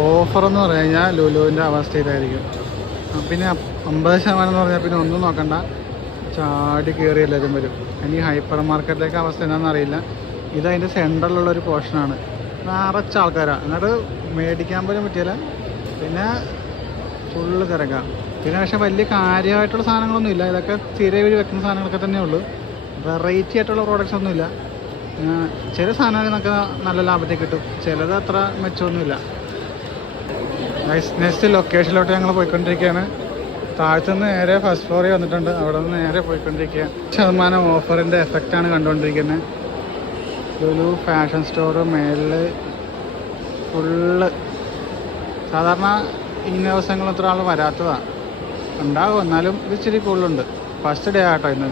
Offer എന്ന് പറഞ്ഞു കഴിഞ്ഞാൽ ലുലുവിൻ്റെ അവസ്ഥ ഇതായിരിക്കും. പിന്നെ 50% എന്ന് പറഞ്ഞാൽ പിന്നെ ഒന്നും നോക്കണ്ട, ചാടി കയറി എല്ലാവരും വരും. ഇനി ഹൈപ്പർ മാർക്കറ്റിലേക്ക് അവസ്ഥ എന്താണെന്ന് അറിയില്ല. ഇതതിൻ്റെ സെൻറ്ററിലുള്ളൊരു പോർഷനാണ്, നിറച്ച ആൾക്കാരാണ്. എന്നിട്ട് മേടിക്കാൻ പോലും പറ്റിയില്ല. പിന്നെ ഫുള്ള് തിരക്കാം. പിന്നെ പക്ഷേ വലിയ കാര്യമായിട്ടുള്ള സാധനങ്ങളൊന്നും ഇല്ല. ഇതൊക്കെ സ്ഥിരം ഇവർ വെക്കുന്ന സാധനങ്ങളൊക്കെ തന്നെ ഉള്ളൂ. വെറൈറ്റി ആയിട്ടുള്ള പ്രോഡക്റ്റ്സ് ഒന്നുമില്ല. ചില സാധനങ്ങളൊക്കെ നല്ല ലാഭത്തിൽ കിട്ടും, ചിലത് അത്ര മെച്ചമൊന്നുമില്ല. നെക്സ്റ്റ് ലൊക്കേഷനിലോട്ട് ഞങ്ങൾ പോയിക്കൊണ്ടിരിക്കുകയാണ്. താഴത്തുനിന്ന് നേരെ ഫസ്റ്റ് ഫ്ലോറിൽ വന്നിട്ടുണ്ട്, അവിടെ നിന്ന് നേരെ പോയിക്കൊണ്ടിരിക്കുക. 50% ഓഫറിൻ്റെ എഫക്റ്റാണ് കണ്ടുകൊണ്ടിരിക്കുന്നത്. ഒരു ഫാഷൻ സ്റ്റോറ് മേളിൽ ഫുള്ള്. സാധാരണ ഈ ദിവസങ്ങൾ അത്ര ആൾ വരാത്തതാണ്, ഉണ്ടാകും. എന്നാലും ഇത് ഇച്ചിരി കൂടുതലുണ്ട്. ഫസ്റ്റ് ഡേ ആട്ടോ ഇന്ന്.